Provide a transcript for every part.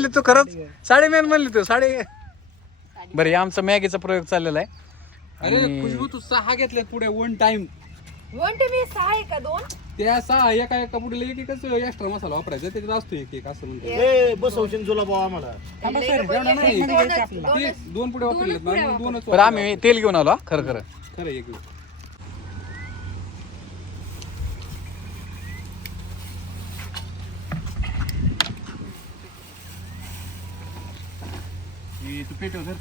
म्हणली तू खरंच? साडेमॅन म्हणली तू साडे बरं हे आमचा मॅगीचा प्रयोग चाललेला आहे. अरे खुशबू तू सहा घेतल्यात पुढे one time one T V सहा आहे का दोन? त्या सहा एका एका पुढे एक एकच एक्स्ट्रा मसाला वापरायचा त्याच्यात असतो एक एक असं म्हणतो ए बसवशील जुला बाबा आम्हाला. थांबा लई सर, नको, एवढं एक- नाही. दोनच- ते दोनच. दोन पुढे वापरले दोनच बरं आम्ही तेल घेऊन आलो हा, खरं खरं. खरं एक तू पेटव धर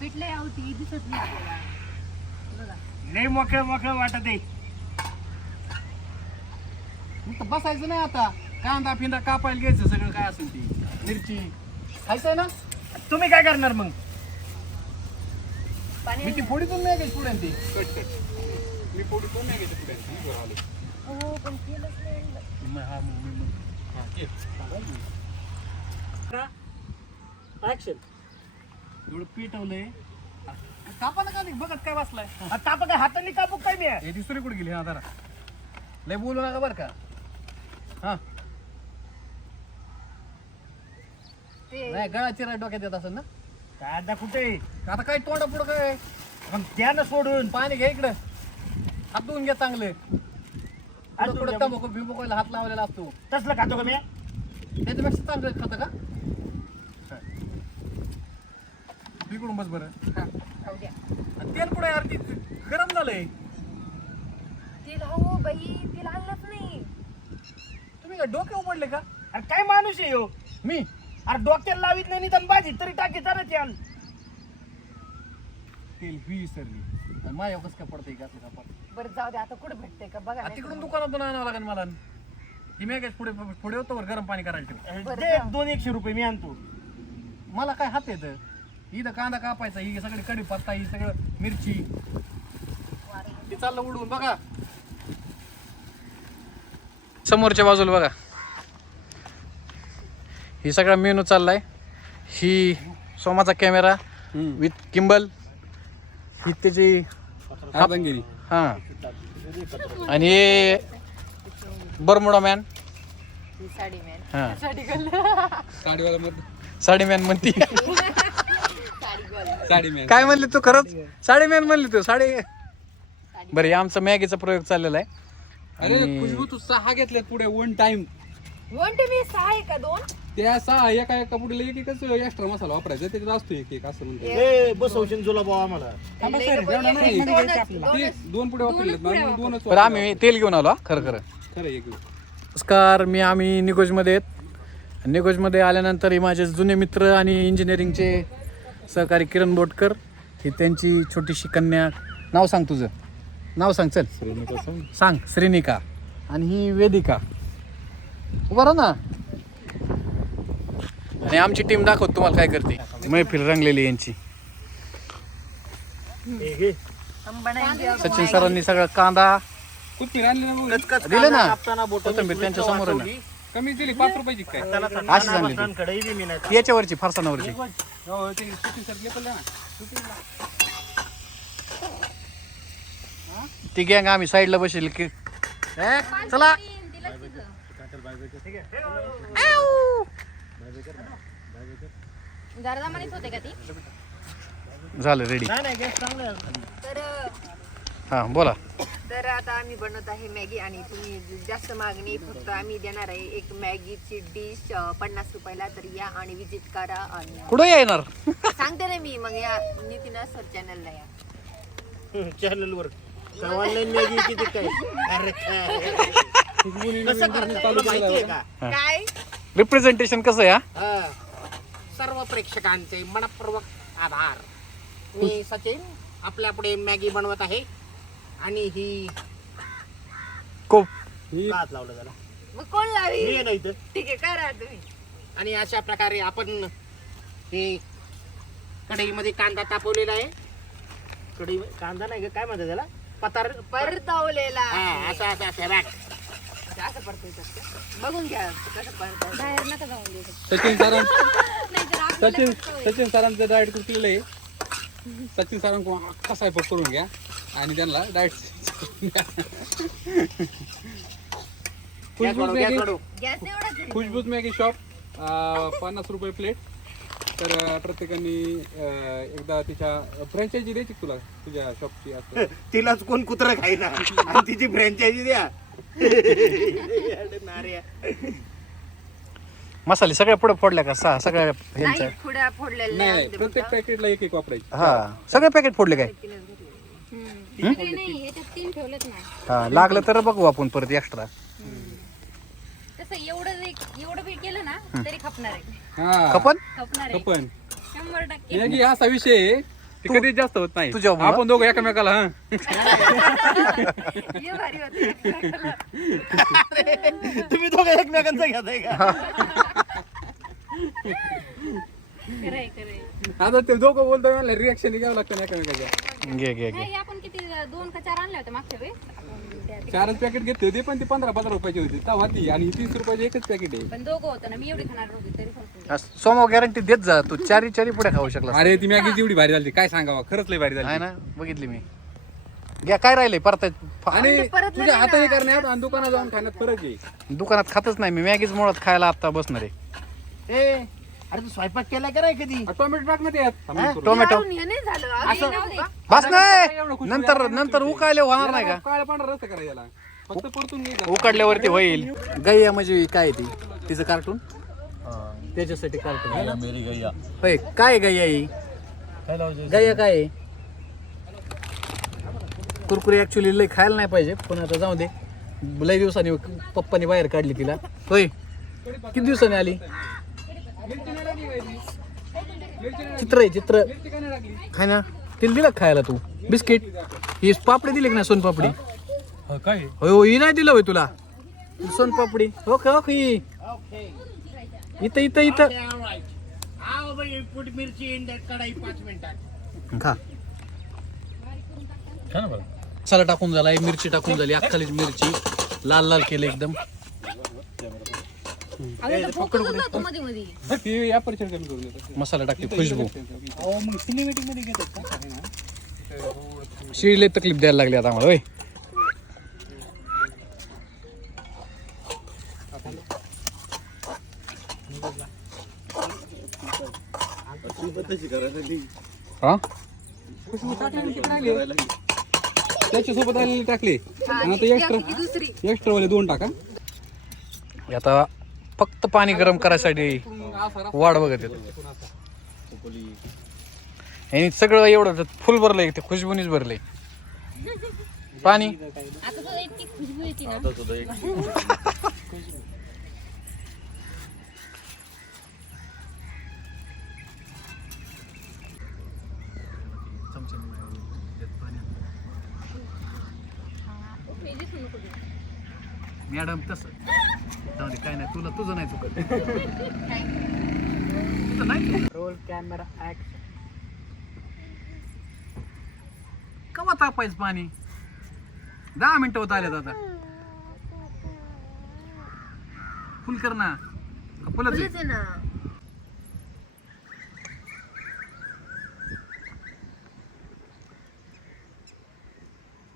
पिठले आवती दिसत नाही आपल्याला. बघा. लय मोकळं मोकळं वाटत आहे. नुसतं बसायचं नाही आता. कांदा फिंदा कापायला घ्यायचं सगळं काय असेल ती. मिरची. खायचंय ना? तुम्ही काय करणार मग? पाणी मी ती फोडीतून नाही घ्यायची पुढे ती. Cut cut. मी फोडीतून नाही घ्यायची पुढे मी आलो. हो पण केलंच नाही मग हा, मग मी- मग- हा, एवढं पेटवलंय कापा ना का नाही? बघत काय बसलाय. आता आपण काय हाताने कापू काय मी? हे दुसरी कुठे गेली? हा जरा. लय बोलू नका बरं का. हा. ते नाही गळा चिरा डोक्यात येत असेल ना? काय आता कुठे? आता काय तोंडा पुढं काय? मग द्या ना सोडून. पाणी घ्या इकडं. हात धुवून घ्या चांगले. हात धुवून पुढे घ्या. तंबाखू बिंबाखूला हात लावलेला असतो. तसलं खातो का मी? त्याच्यापेक्षा चांगलं खातं का? इकडून बस बरं. आणि तेल पुढे यार? ती गरम झालंय. तेल हो बाई तेल आणलंच नाही. तुम्ही काय डोके उघडले का? अरे काय माणूस आहे हो? मी? अरे डोक्याला लावित नाही तर बाजी तरी टाकी त्याल. तेल विसरली. आणि माझ्या कसं काय पडतंय का असं का पडतं बरं जाऊ दे आता कुठे भेटते का? बघा तिकडून दुकानातून आणावं लागेल मला. ही मेघाच पुढे पुढे होतो गरम पाणी करायला ठेव बरं दे जा. दोन एकशे रुपये मी आणतो. मला काय हात येतं इथं कांदा कापायचा ही सगळी कडी पत्ता ही सगळं मिरची. ते चाललं उडवून बघा. समोरच्या बाजूला बघा. ही सगळा मेनू चाललाय. ही सोमाचा कॅमेरा विथ किंबल ही त्याची अर्धांगिरी हा. आणि हे बरमुडा मॅन साडी मॅन हा. साडी मॅन म्हणती. काय म्हणली तू खरंच? साडी मॅन म्हणली तू साडी बरं हे आमचा मॅगीचा प्रयोग चाललेला आहे. अरे खुशबू तू सहा घेतल्यात पुढे one time one T V सहा आहे का दोन? त्या सहा एका एका पुढे एक एकच एक्स्ट्रा मसाला वापरायचा त्याच्यात असतो एक एक असं म्हणतो ए बसवशील जुला बाबा आम्हाला. थांबा सर, एक- नाही. ते. दोन पुढे वापरले दोनच बरं आम्ही तेल घेऊन आलो हा, खरं खरं. खरं एक नमस्कार मी आम्ही निकोजमध्ये आहेत. निकोजमध्ये आल्यानंतर हे माझे जुने मित्र आणि इंजिनिअरिंगचे सहकारी किरण बोटकर ही त्यांची छोटीशी कन्या. नाव सांग तुझं. नाव सांग चल. सांग. श्रीनिका. आणि ही वेदिका. राहा ना. आणि आमची टीम दाखवत तुम्हाला काय करते. मैफिल रंगलेली यांची. सचिन सरांनी सगळा कांदा दिले ना. त्यांच्यासमोर. कमी दिली पाच रुपयाची काय? त्याला अशी खात. याच्यावरची फरसाणावरची हो, ते ना. गँग आम्ही साईडला बसेल की ए, चला. दादा म्हणत होते का ती झालं रेडी नाही नाही गॅस चांगला आहे. तर हा बोला. तर आता आम्ही बनवत आहे मॅगी आणि तुम्ही जास्त मागणी फक्त आम्ही देणार आहे एक मॅगीची डिश पन्नास रुपयाला. तर या आणि विजिट करा आणि कुठं येणार? सांगते ना मी मग या नितीन सर चॅनलला या. चॅनल वर. ऑनलाईन मॅगी किती काय? अरे काय? कसं करतात तुला माहिती आहे का? काय? रिप्रेझेंटेशन कसं आहे हा? हा. सर्व प्रेक्षकांचे मनपूर्वक आभार. मी सचिन आपल्या पुढे मॅगी बनवत आहे. आणि ही कोप. हात लावलं त्याला मग कोण लावी? आहे ना इथं. ठीक आहे करा तुम्ही. आणि अशा प्रकारे आपण हे कढईमध्ये कांदा तापवलेला आहे. कढई कांदा नाही ग, काय म्हणतात त्याला? पतार. परतवलेला हा आहे. असं असं असं. असं परतवतात बघून घ्या कसं परतवतात बाहेर नका जाऊन दे सचिन सरां सचिन सचिन सरांचं डाएट कुठलेलं आहे सचिन सरांकडून अख्खा स्वयंपाक करून घ्या? आणि त्यांना गॅस वाढव. गॅस एवढा खुशबूज मॅगी शॉप पन्नास रुपये प्लेट. तर अं, प्रत्येकाने अं, एकदा तिच्या फ्रँचायझी द्यायची का तुला तुझ्या शॉपची असं. तिलाच कोण कुत्र खाईना. आणि तिची फ्रँचायझी द्या. नाऱ्या. मसाले सगळ्या पुढे फोडल्या का? सहा सगळ्या ह्यांच्या. नाही फोडलेल्या नाही नाही नाही प्रत्येक पॅकेटला एक एक वापरायची. हा सगळे पॅकेट फोडले काय? नाही नाही तीन हा लागलं तर बघू आपण परत एक्स्ट्रा तसं एवढं एवढं ना तरी खपणार आहे. हा. खपन? खपणार आहे. पण शंभर टक्के. असा विषय आहे ते कधी जास्त होत नाही. तुझ्या? आपण दोघं एकमेकाला हा. हे भारी होते. तुम्ही दोघं एकमेकांचं घेताय का? आता ते दोघं बोलतो मला रिॲक्शन घ्यावं लागतं एकामेकाच्या. घे घे घे. नाही आपण किती दोन का चार आणले होते मागच्या वेळेस? चारच पॅकेट घेतले होते पण ती पंधरा पंधरा रुपयाची होती. तेव्हा ती आणि तीस रुपयाची एकच पॅकेट आहे. पण दोघं होतं ना मी एवढी खाणार नव्हती तरी पण. सोमा गॅरंटी देत जा तू चारी चारी पुढे खाऊ शकला अरे ती मॅगी एवढी भारी झाली काय सांगावं खरंच लय भारी आहे झाली ना बघितली मी. घ्या काय राहिले परत आणि तुझ्या हाताने करण्यात आणि दुकानात जाऊन खाण्यात फरक आहे. दुकानात खातच नाही मी मॅगीच मुळात खायला आता बसणार आहे. ए अरे तू स्वयंपाक केला का नाही कधी? टोमॅटो टाक ना त्यात. टोमॅटो. हे नाही झालं. अजून बस नाही. नंतर नंतर उकाळले होणार नाही का? काळा पांढरा रस्ता करायचा याला. फक्त परतून घ्यायचा. उकडल्यावरती होईल. गैया म्हणजे काय ती? तिचं कार्टून त्याच्यासाठी कार्टून होय काय गैया ही? गैया काय आहे? कुरकुरे ऍक्च्युली लय खायला नाही पाहिजे पण आता जाऊ दे. लय दिवसांनी पप्पानी बाहेर काढली तिला. होय किती दिवसांनी आली? चित्र आहे चित्र. खाय ना. तिला दिलं का खायला तू? बिस्किट? ही पापडी दिली का ना सोनपापडी काय? हो ही नाही दिलं होय तुला. सोनपापडी हो का हो का ही? इथं इथं इथं. खा. मसाला टाकून झाला. मिरची टाकून झाली. अख्खालीच मिरची. लाल लाल केलं एकदम. तो या परिचय कमी करून मसाला टाकली खुशबू. अहो, मग सिनेमॅटिकमध्ये घेतात का? शिळीला तकलीफ द्यायला लागली आता आम्हाला होय. हा? त्याच्यासोबत आलेली टाकले. आणि आता एक्स्ट्रा दुसरी. एक्स्ट्रा वाले दोन टाका. आता फक्त पाणी गरम करायसाठी वाढ बघत येतो. आणि सगळं एवढं फुल भरलंय ते खुशबुनीच भरलंय. पाणी? मॅडम तसं. जाऊ दे काय नाही तुला तुझं नाही चुकत. तुझं नाही रोल कॅमेरा कवा तापायचं पाणी? दहा मिनिटं होत आल्यात आता. फुल कर ना. का फुलच आहे? फुलंच आहे ना.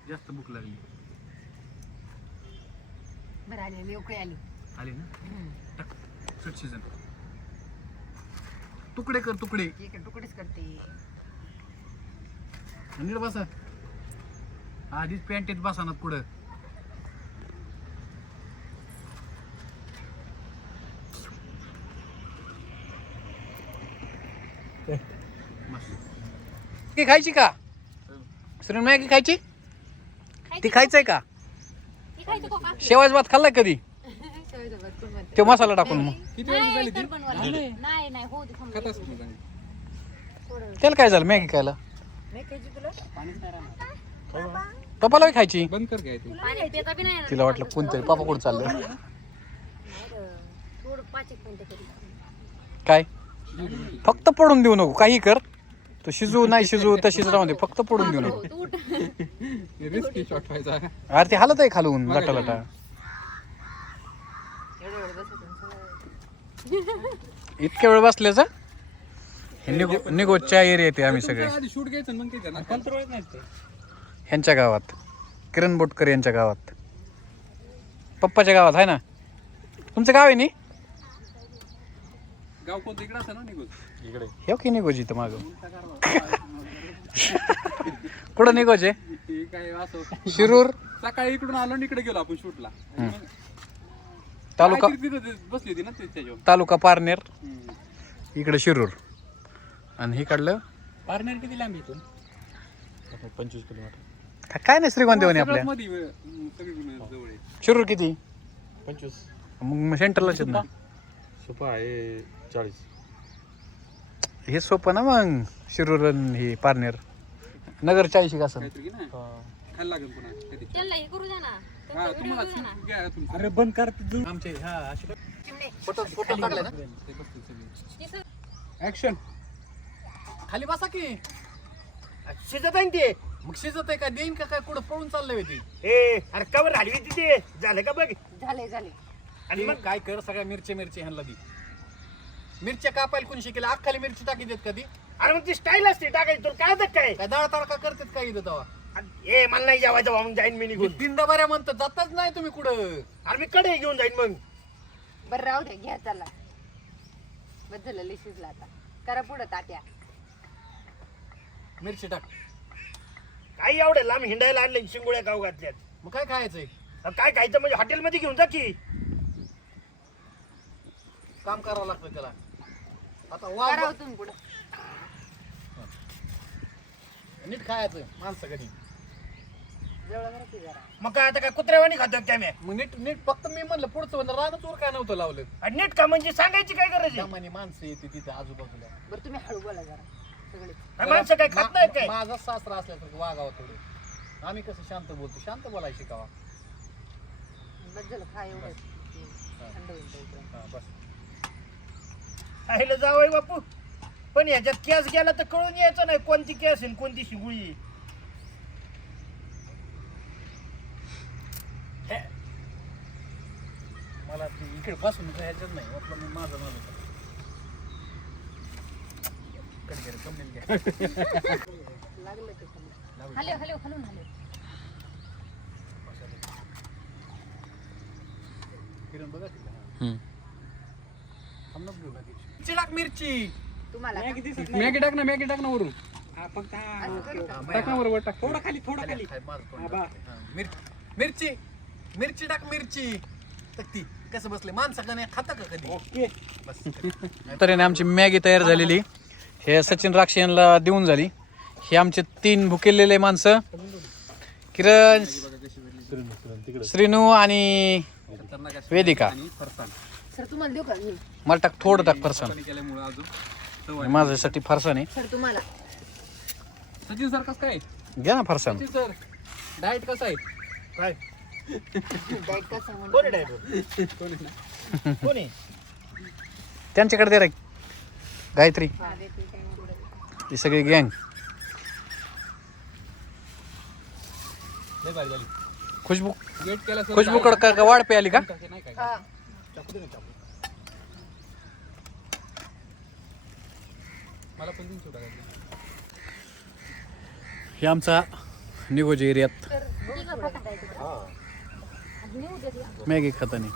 जास्त भूक लागली. बरं आली आली उकळी आली. आली ना? टाक सुट सीझन तुकडे कर तुकडे. आहे तुकडेच करते. नीट बसा. आधीच पॅन्टीत बसा ना पुढं. मॅगी खायची का? श्री मॅगी खायची? ती खायचंय का? शेवाज भात खाल्लाय कधी? ते मसाला टाकून मग. किती वर्ष झाली नाही ती तर बनवायला. नाही नाही ते थांब. खात असते ना चांगली. त्याला काय झालं? मॅगी खायला? पप्पाला बी खायची? बंद कर घ्याय ती पाणी पिता बी नाही येणार. तिला वाटलं कोणतरी. पापा कुठं चाललं? थोडं पाच एक मिनिटं तरी. काय? फक्त पडून देऊ नको. काही कर. तू शिजू नाही शिजू तशीच राहू दे फक्त पडून देऊ नको हो, तू उठ. रिस्की शॉट व्हायचा. अरे ते हालत आहे खालून लटा लटा. इतक्या वेळ बसल्याच निगो निगोच्या एरिया येते आम्ही सगळे. आधी शूट घ्यायचं मग काय करणार. ह्यांच्या गावात. किरण बोटकर यांच्या गावात. पप्पाच्या गावात आहे ना? तुमचं गाव आहे नी? गाव कोणतं? इकडे असं ना निघून. इकडे. हे की निघोज इथं मागं? कुठं निघोज आहे हे काय असं? शिरूर? सकाळी इकडून आलो आणि इकडे गेलो आपण शूटला. तालुका बसली होती ना ते त्याच्यावर. तालुका पारनेर. हम्म. इकडे शिरूर. आणि हे काढलं पारनेर किती लांब इथून? पंचवीस किलोमीटर. का- काय नाही श्रीगोंद देवानी आपल्या? सगळ्यात मध्ये हम्म, सगळीकडून जवळ आहे. शिरूर किती? पंचवीस. मग ना. सोपा आहे चाळीस. हे सोपं ना मग शिरूर आणि हे पारनेर. नगर चाळीशी का असं. काहीतरी की ना खायला लागेल पुन्हा कधी. त्यांना हे करू द्या ना. हा त्यांचा तुम्हाला व्हिडिओ घ्या ना. घ्या तुमचं. अरे बंद कर आमचे हा फोटो फोटो काढले ना? ते बसतील सगळे. ते सग- ऍक्शन खाली बसा की. शिजत आहे ना ते. मग शिजत आहे का? देईन का काय? कुठं पळून चाललंय होती ए अरे कवर हलवी तिथे. झालं का बघ? झाले झाले आणि मग काय कर? सगळ्या मिरची मिरची ह्यांना दी. मिरच्या कापायला कोणी शिकेल? अख्खाली मिरची टाकी देत कधी? अरे मग ती स्टाईल असते टाकायची तुला काय होतं काय? काय डाळ तडका करतात काय इथं तेव्हा? ए मला नाही जेवायचं बा, मग जाईन मी निघून. दिंडा बऱ्या म्हणतात जातच नाही तुम्ही कुठं? अरे मी कडे घेऊन जाईन मग. बरं राहू दे घ्या चला. बस झालं लय शिजला आता. करा पुढं तात्या. मिरची टाक. काही एवढे लांब हिंडायला आणले शिंगोळ्या गाव घातल्यात. मग काय खायचंय? काय खायचं म्हणजे हॉटेलमध्ये घेऊन जा की. काम करावं लागतं त्याला. आता करा वा तुम्ही पुढं. नीट खायचं माणसं कधी. जवळ करा की जरा मग काय आता काय कुत्र्यावानी खातो काय मी मग नीट नीट फक्त मी म्हणलं पुढचं म्हणलं राहणं चोर काय नव्हतं लावलं? आणि नीट का म्हणजे सांगायची काय गरज आहे? माणसं येते तिथं आजूबाजूला. बरं तुम्ही हळू बोला जरा सगळे. काय माणसं काय खात नाही काय? माझा सासरा असल्यासारखं वागावं थोडं. आम्ही कसं शांत बोलतो शांत बोलायला शिकावा. बस झालं खा एवढं. थंड होईल तोपर्यंत. हा, बस. राहिलं जावय बापू पण ह्याच्यात कॅस गेला तर कळून यायचं नाही कोणती कॅस आहे कोणती शिगुळी आहे. मला ती इकडे बसून ह्याच्यात नाही वाटलं मी माझं माझं घ्या. लागलं. हलव हलव हलवून हलव किरण बघा तिला, हा. थांब नको घेऊ लगेच. मिरची टाक मिरची. तुम्हाला का? मॅगी टाक ना मॅगी टाक ना वरून. असं करू का? टाक ना बरोबर टाक. थोडं खाली खाली. खाली, मिर- मिरची मिरची टाक मिरची. टाक ती कसं बसले? माणसं का नाही खाता का कधी? बस. तऱ्हेने आमची मॅगी तयार झालेली. हे सचिन राक्षे यांना देऊन झाली. हे आमचे तीन भुकेलेले माणसं. किरण श्रीनू आणि वेदिका. सर तुम्हाला देऊ का? मी. मला टाक थोडं टाक फरसाण. केल्यामुळे अजून आणि माझ्यासाठी फरसाण आहे. सर तुम्हाला. सचिन सर कसं काय? घ्या ना फरसाण. सचिन सर डाएट कसं आहे? काय? डाएट कसं म्हणून. कोण आहे driver? कोण आहे? त्यांच्याकडे दे रे. गायत्री. हा, काय म्हणून. ही सगळी गँग. लय भारी झाली. खुशबू वेट केला सर खुशबूकडं का का वाढ पे आली का? नाही काय हा. हे आमचा निगोज एरियात. मॅगी खातानी.